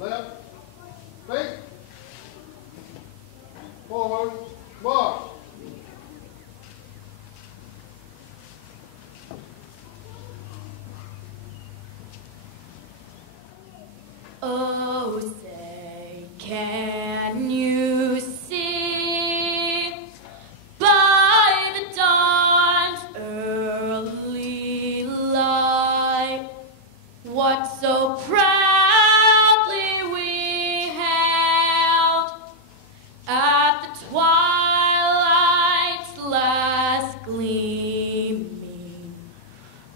left, face, forward, march. Oh, say, can you see by the dawn's early light what so proudly we hailed at the twilight's last gleaming,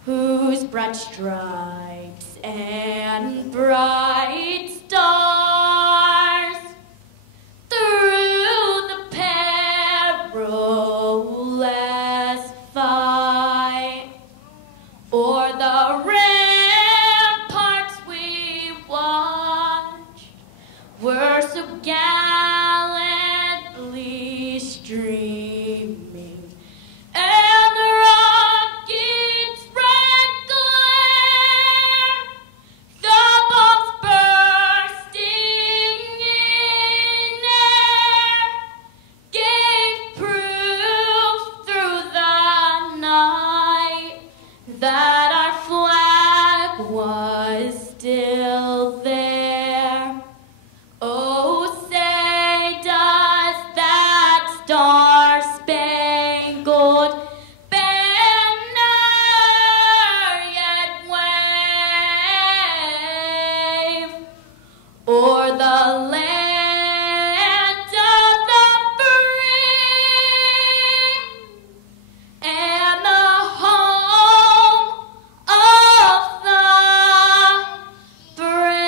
whose broad stripes and bright stars through the perilous fight o'er the ramparts we watched were so gallantly streaming, and the rockets' red glare, the bombs bursting in air, gave proof through the night that our flag was still there. Oh, say does that star-spangled banner yet wave o'er the land of the free and the home of the brave?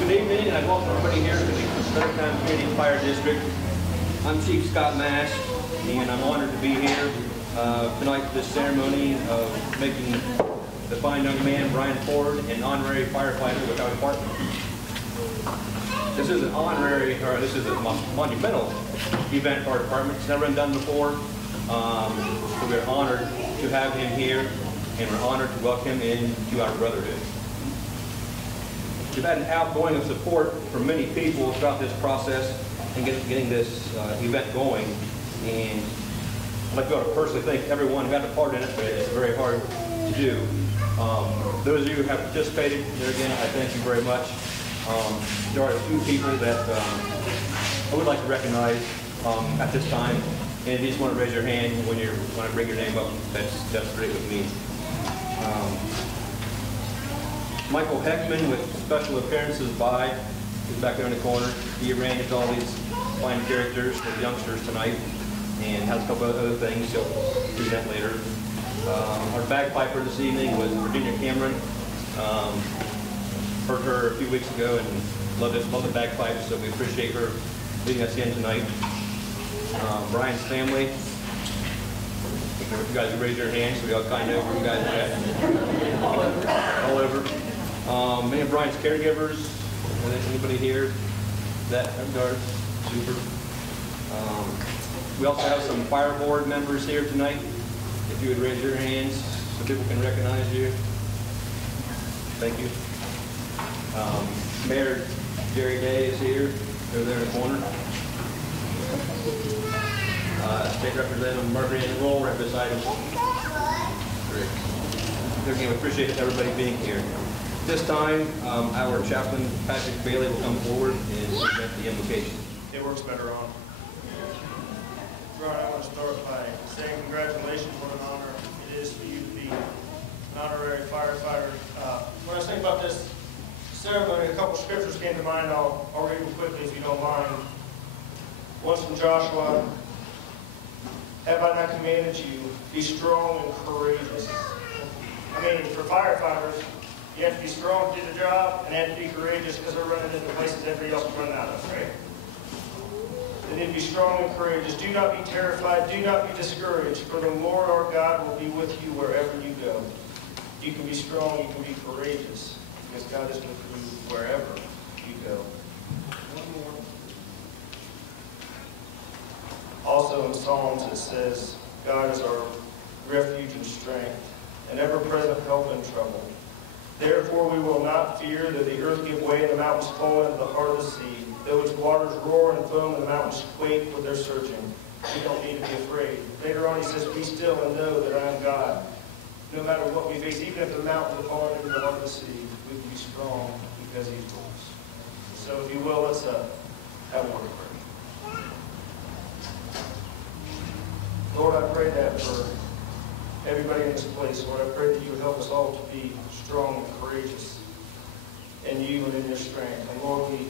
Good evening, and I welcome everybody here to the Stuttgart Community Fire District. I'm Chief Scott Mash, and I'm honored to be here tonight for this ceremony of making the fine young man, Brian Ford, an honorary firefighter with our department. This is an honorary, or this is a monumental event for our department. It's never been done before, so we're honored to have him here, and we're honored to welcome him into our brotherhood. We've had an outgoing of support from many people throughout this process and getting this event going. And I'd like to be able to personally thank everyone who had a part in it, but it's very hard to do. Those of you who have participated, there again, I thank you very much. There are a few people that I would like to recognize at this time. And if you just want to raise your hand when I bring your name up, that's great with me. Michael Heckman with special appearances by, he's back there in the corner. He arranged all these fine characters for the youngsters tonight and has a couple of other things he'll present later. Our bagpiper this evening was Virginia Cameron. Heard her a few weeks ago and loved the bagpipes, so we appreciate her leading us in tonight. Brian's family. If you guys raise your hands, so we all kind of know where you guys are at. All over. Many of Brian's caregivers. Anybody here? That regard? Super. We also have some fire board members here tonight. If you would raise your hands so people can recognize you. Thank you. Mayor Jerry Day is here. Over there in the corner. State Representative Murphy and Roll right beside him. Great. Again, we appreciate everybody being here. This time, our chaplain, Patrick Bailey, will come forward and present the invocation. It works better on. Right, I want to start by saying congratulations, what an honor it is for you to be an honorary firefighter. When I was thinking about this ceremony, a couple scriptures came to mind. I'll read them quickly if you don't mind. One's from Joshua. Have I not commanded you, be strong and courageous? I mean, for firefighters, you have to be strong to do the job, and have to be courageous because they're running into places everybody else is running out of, right? They need to be strong and courageous. Do not be terrified. Do not be discouraged, for the Lord our God will be with you wherever you go. You can be strong. You can be courageous, because God is with you wherever you go. One more. Also in Psalms it says, God is our refuge and strength, an ever-present help in trouble. Therefore we will not fear, though the earth give way and the mountains fall into the heart of the sea, though its waters roar and foam and the mountains quake with their surging. We don't need to be afraid. Later on he says, be still and know that I am God. No matter what we face, even if the mountains are falling into the heart of the sea, we can be strong because he's with us. So if you will, let's have a word of prayer. Lord, I pray that for everybody in this place, Lord, I pray that you would help us all to be strong and courageous in you and in your strength. And Lord, we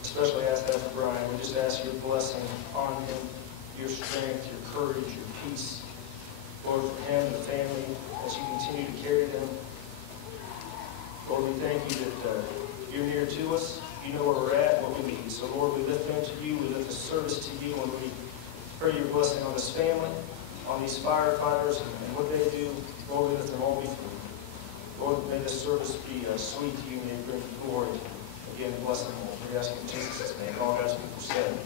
especially ask that for Brian. We just ask your blessing on him, your strength, your courage, your peace. Lord, for him, the family, as you continue to carry them. Lord, we thank you that you're near to us. You know where we're at, what we need. So Lord, we lift them to you. We lift the service to you. And we pray your blessing on this family, on these firefighters, and what they do. Lord, we lift them all before you. Lord, may this service be sweet to you. May it bring you glory. Again, bless them all. We ask in Jesus' name. And all God's people said.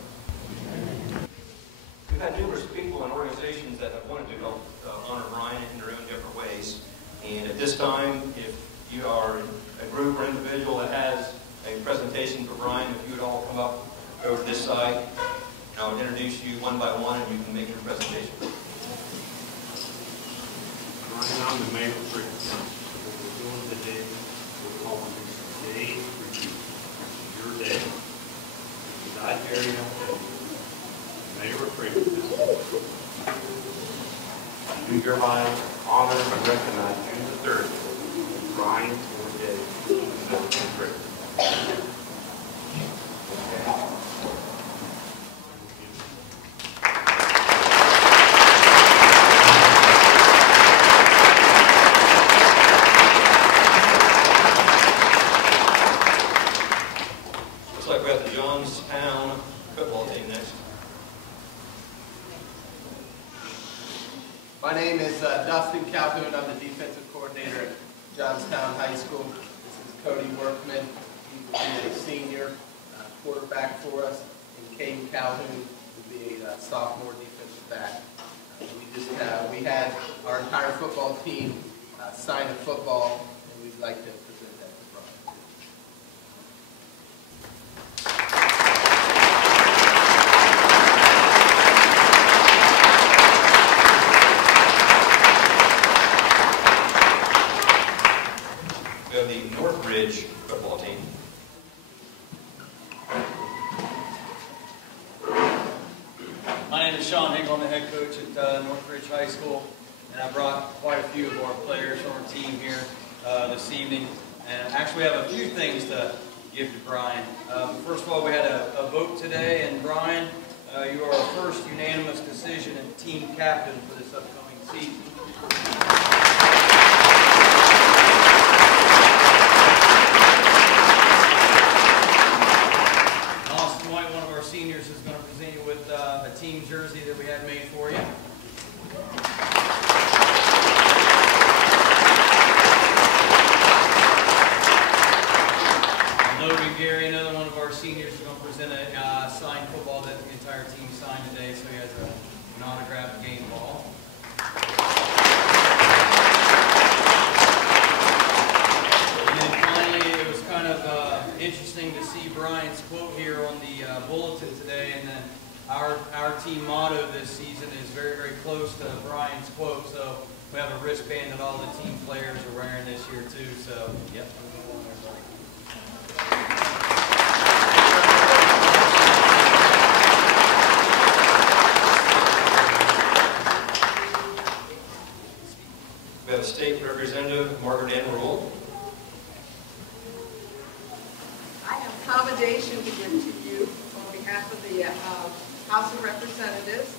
We've had numerous people and organizations that have wanted to help honor Brian in their own different ways. And at this time, if you are a group or individual that has a presentation for Brian, if you would all come up over to this side, and I would introduce you one by one, and you can make your presentation. Brian, I'm the mayor of Freedom. What we're doing today, we're calling this Day for You. Your day. I, Gary, Mayor of Freedom, do hereby honor and recognize June the 3rd, Brian or Day of Freedom. Looks like we have the Johnstown football team next. My name is Dustin Calhoun. I'm the defensive coordinator at Johnstown High School. This is Cody Workman. He will be a senior quarterback for us, and Caden Calhoun will be a sophomore defensive back. We had our entire football team sign a football, and we'd like to present that to Brian. We have the Northridge football team. My name is Sean Hinkle. I'm the head coach at Northridge High School, and I brought quite a few of our players on our team here this evening. And actually, we have a few things to give to Brian. First of all, we had a vote today, and Brian, you are our first unanimous decision and team captain for this upcoming season. Austin White, one of our seniors, is going to present you with a team jersey that we had made for you. Logan Gary, another one of our seniors, is going to present a signed football that the entire team signed today, so he has an autographed game ball. And then finally, it was kind of interesting to see Brian's quote here on the bulletin today, and then our team motto this season is very, very close to Brian's quote, so we have a wristband that all the team players are wearing this year too, so yep. We have State Representative Margaret Ann Rule. I have commendation to give to you on behalf of the House of Representatives.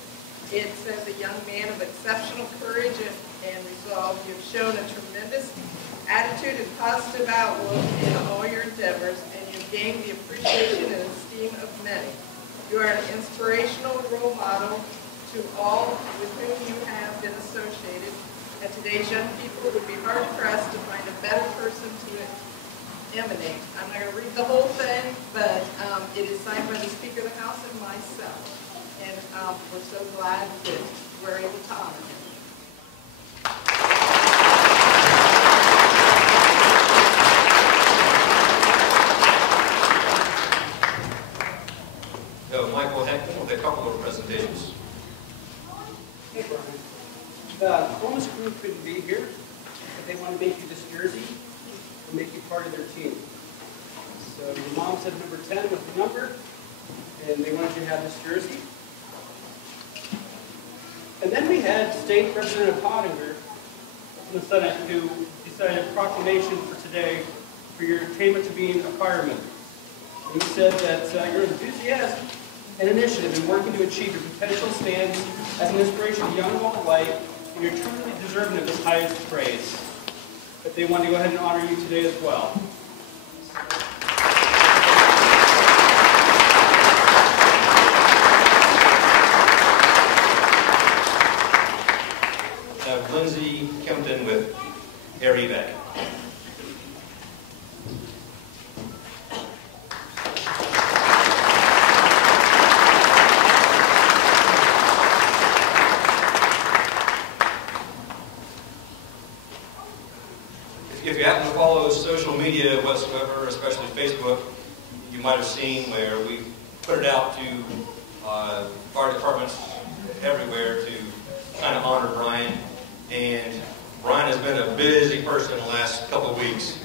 It says a young man of exceptional courage and resolve. You've shown a tremendous attitude and positive outlook in all your endeavors, and you've gained the appreciation and esteem of many. You are an inspirational role model to all with whom you have been associated, and today's young people would be hard-pressed to find a better person to emanate. I'm not going to read the whole thing, but it is signed by the Speaker of the House and myself. and we're so glad that we're able to honor him. Michael Heckman with a couple of presentations. Hey, Brian. The Columbus group couldn't be here, but they want to make you this jersey and make you part of their team. So your mom said number 10 was the number, and they wanted you to have this jersey. And then we had State Representative Pottinger from the Senate who decided a proclamation for today for your attainment to being a fireman. And he said that your enthusiasm and initiative in working to achieve your potential stands as an inspiration to young walk of life, and you're truly deserving of this highest praise. But they want to go ahead and honor you today as well. Lindsay Kempton with Air Evac. If you happen to follow social media whatsoever, especially Facebook, you might have seen where we put it out to fire departments everywhere to kind of honor Brian. And Brian has been a busy person the last couple of weeks.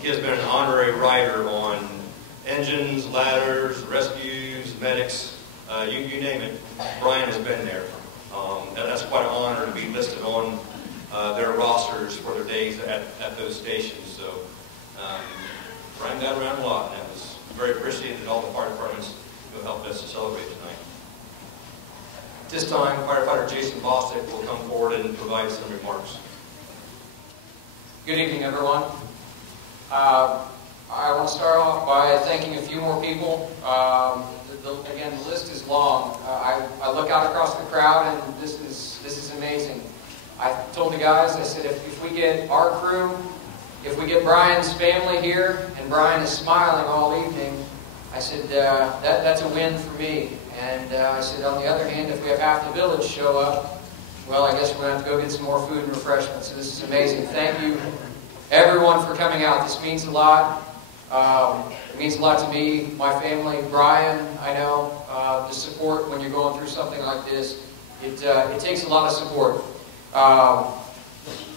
He has been an honorary rider on engines, ladders, rescues, medics, you name it. Brian has been there. That's quite an honor to be listed on their rosters for their days at those stations. So Brian got around a lot, and that was very appreciated that all the fire departments who helped us to celebrate tonight. At this time, Firefighter Jason Bostic will come forward and provide some remarks. Good evening, everyone. I want to start off by thanking a few more people. Again, the list is long. I look out across the crowd, and this is amazing. I told the guys, I said, if we get our crew, if we get Brian's family here, and Brian is smiling all evening, I said, that's a win for me. And I said, on the other hand, if we have half the village show up, well, I guess we're going to have to go get some more food and refreshments. So this is amazing. Thank you, everyone, for coming out. This means a lot. It means a lot to me, my family, Brian. I know the support when you're going through something like this. It takes a lot of support.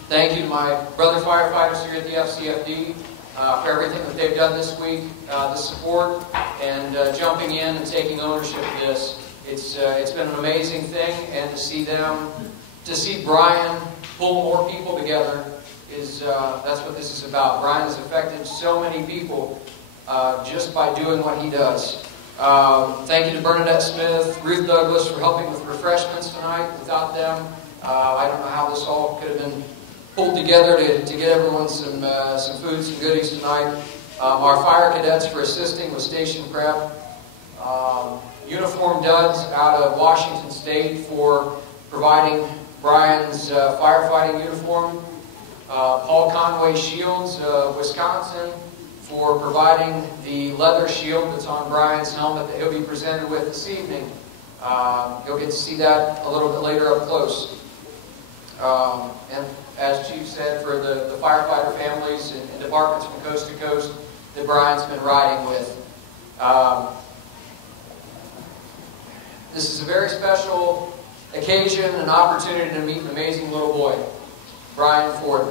Thank you to my brother firefighters here at the FCFD for everything that they've done this week, the support, and jumping in and taking ownership of this. It's been an amazing thing, and to see Brian pull more people together that's what this is about. Brian has affected so many people just by doing what he does. Thank you to Bernadette Smith, Ruth Douglas for helping with refreshments tonight. Without them, I don't know how this all could have been pulled together to get everyone some food, some goodies tonight. Our fire cadets for assisting with station prep. Uniform Duds out of Washington State for providing Brian's firefighting uniform. Paul Conway Shields of Wisconsin for providing the leather shield that's on Brian's helmet that he'll be presented with this evening. You'll get to see that a little bit later up close. And as Chief said, for the firefighter families and departments from coast to coast that Brian's been riding with. This is a very special occasion, an opportunity to meet an amazing little boy, Brian Ford.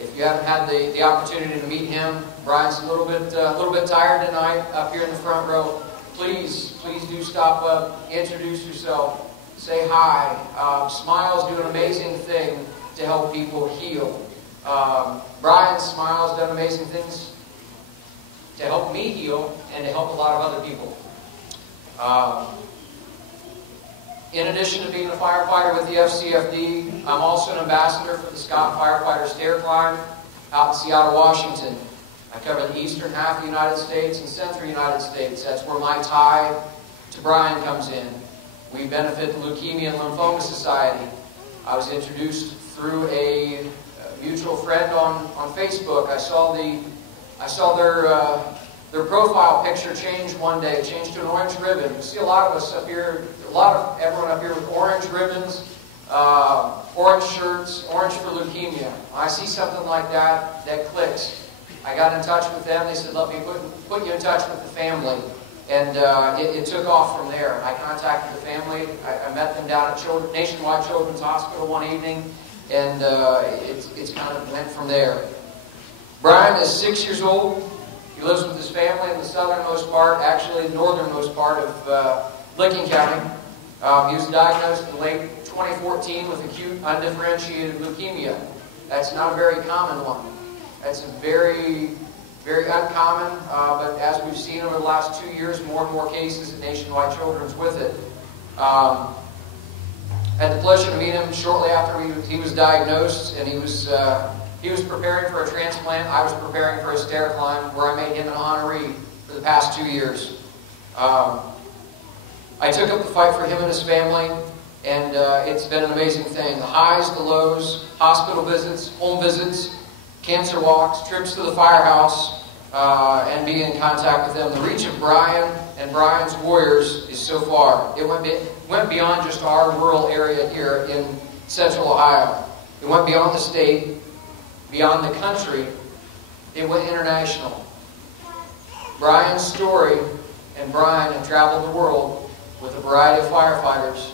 If you haven't had the opportunity to meet him, Brian's a little bit tired tonight up here in the front row. Please do stop up, introduce yourself, say hi. Smiles do an amazing thing to help people heal. Brian's smiles done amazing things to help me heal and to help a lot of other people. In addition to being a firefighter with the FCFD, I'm also an ambassador for the Scott Firefighter Stair Climb out in Seattle, Washington. I cover the eastern half of the United States and central United States. That's where my tie to Brian comes in. We benefit the Leukemia and Lymphoma Society. I was introduced through a mutual friend on Facebook. I saw Their profile picture changed one day. It changed to an orange ribbon. You see a lot of us up here, everyone up here with orange ribbons, orange shirts, orange for leukemia. When I see something like that, that clicks. I got in touch with them. They said, let me put you in touch with the family. And it took off from there. I contacted the family. I met them down at Nationwide Children's Hospital one evening, and it's kind of went from there. Brian is 6 years old. He lives with his family in the southernmost part, actually the northernmost part of Licking County. He was diagnosed in late 2014 with acute undifferentiated leukemia. That's not a very common one. That's a very, very uncommon, but as we've seen over the last 2 years, more and more cases at Nationwide Children's with it. I had the pleasure to meet him shortly after he was diagnosed, and he was preparing for a transplant. I was preparing for a stair climb where I made him an honorary for the past 2 years. I took up the fight for him and his family, and it's been an amazing thing. The highs, the lows, hospital visits, home visits, cancer walks, trips to the firehouse, and being in contact with them. The reach of Brian and Brian's warriors is so far. It went beyond just our rural area here in central Ohio. It went beyond the state, beyond the country. It went international. Brian's story and Brian have traveled the world with a variety of firefighters,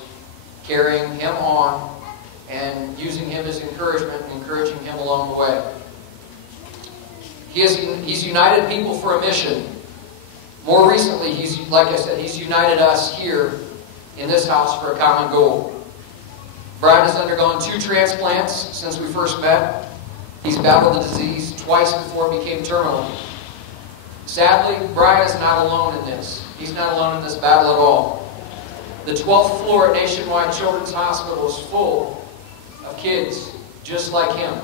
carrying him on and using him as encouragement and encouraging him along the way. He's united people for a mission. More recently, like I said, he's united us here in this house for a common goal. Brian has undergone 2 transplants since we first met. He's battled the disease twice before it became terminal. Sadly, Brian is not alone in this. He's not alone in this battle at all. The 12th floor at Nationwide Children's Hospital is full of kids just like him.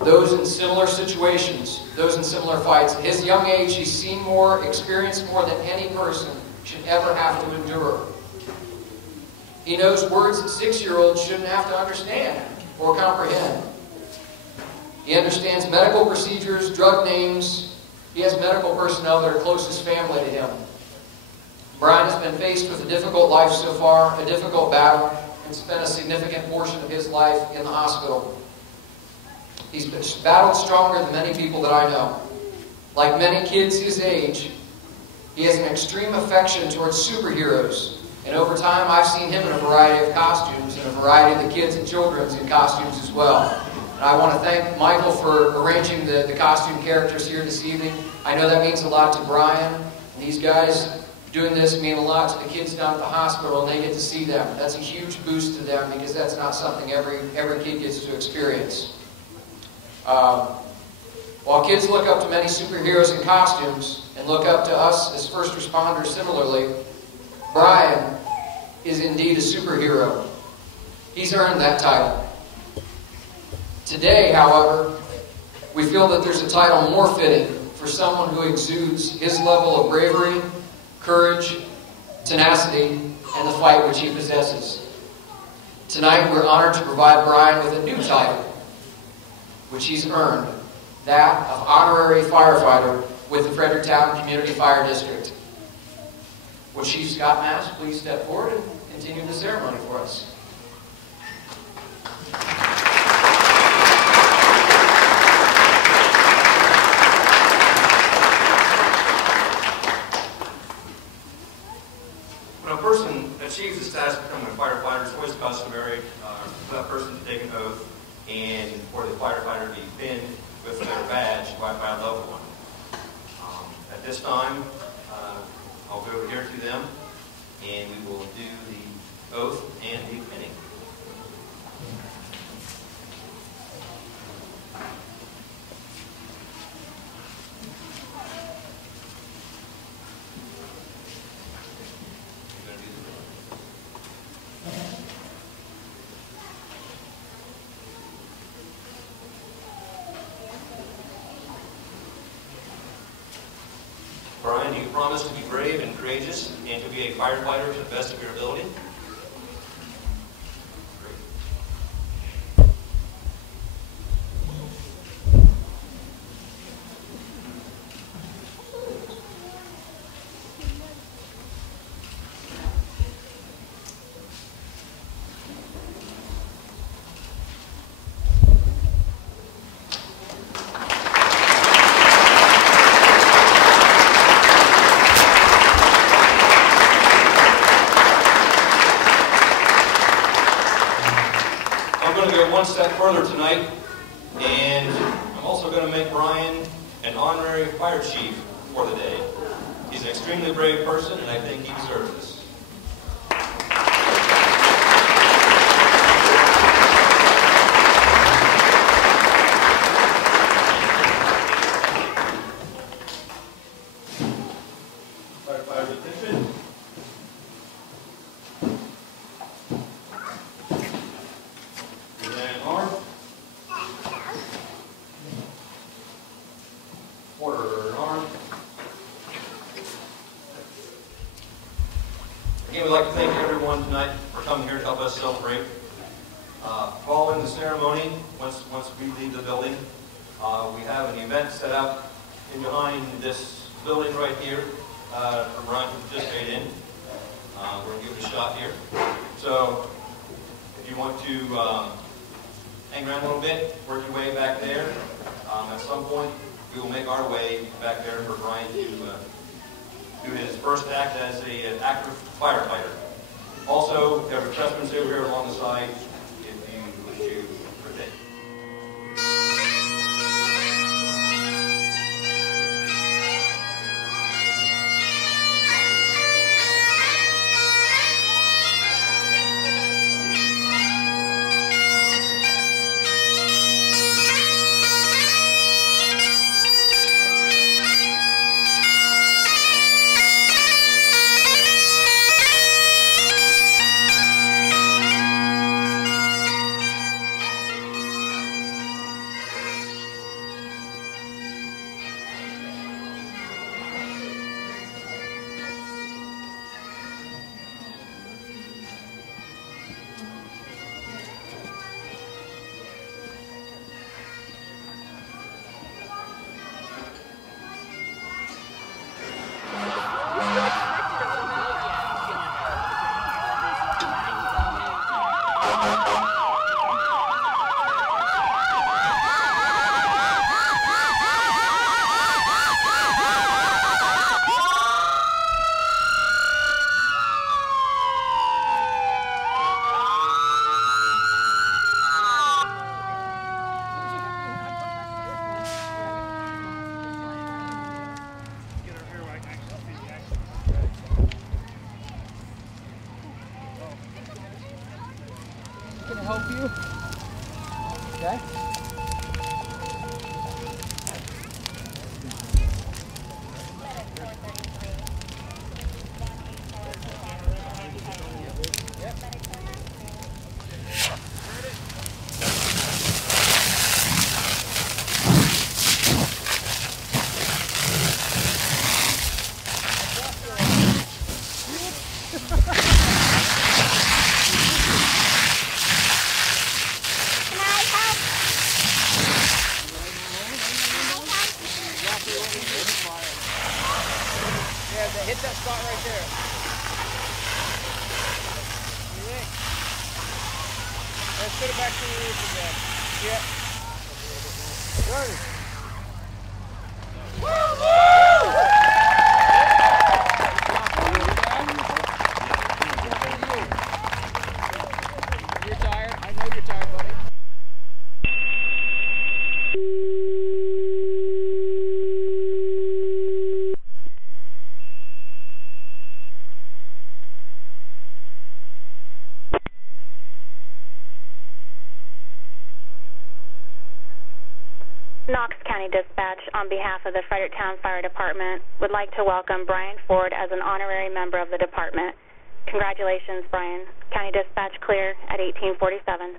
Those in similar situations, those in similar fights. At his young age, he's seen more, experienced more than any person should ever have to endure. He knows words that 6-year-olds shouldn't have to understand or comprehend. He understands medical procedures, drug names. He has medical personnel that are closest family to him. Brian has been faced with a difficult life so far, a difficult battle, and spent a significant portion of his life in the hospital. He's battled stronger than many people that I know. Like many kids his age, he has an extreme affection towards superheroes. And over time, I've seen him in a variety of costumes, and a variety of the kids and children's in costumes as well. And I want to thank Michael for arranging the costume characters here this evening. I know that means a lot to Brian. These guys doing this mean a lot to the kids down at the hospital, and they get to see them. That's a huge boost to them, because that's not something every kid gets to experience. While kids look up to many superheroes in costumes and look up to us as first responders similarly, Brian is indeed a superhero. He's earned that title. Today, however, we feel that there's a title more fitting for someone who exudes his level of bravery, courage, tenacity, and the fight which he possesses. Tonight, we're honored to provide Brian with a new title, which he's earned, that of Honorary Firefighter with the Fredericktown Community Fire District. Would Chief Scott Mass please step forward and continue the ceremony for us? When a person achieves the status of becoming a firefighter, it's always customary for that person to take an oath and for the firefighter to be pinned with their badge by a loved one. At this time, I'll go over here to them, and we will do the oath and the pinning. Brian, do you promise to be brave and courageous and to be a firefighter to the best of your ability? Great. one step further tonight, and I'm also going to make Brian an honorary fire chief for the day. He's an extremely brave person, and I think he deserves this. Firefighter's attention. And arm. Quarter arm. Again, we'd like to thank everyone tonight for coming here to help us celebrate. Following the ceremony, once we leave the building, we have an event set up in behind this building right here for Brian to participate in. We're going to give it a shot here. So if you want to hang around a little bit, work your way back there. At some point, we will make our way back there for Brian to do his first act as an active firefighter. Also, we have refreshments over here along the side if you wish to partake. Can I help you? Okay. Hit that spot right there. Let's put it back to the roof again. Yep. Ready. You're tired? I know you're tired, buddy. Knox County Dispatch, on behalf of the Fredericktown Fire Department, would like to welcome Brian Ford as an honorary member of the department. Congratulations, Brian. County Dispatch clear at 1847.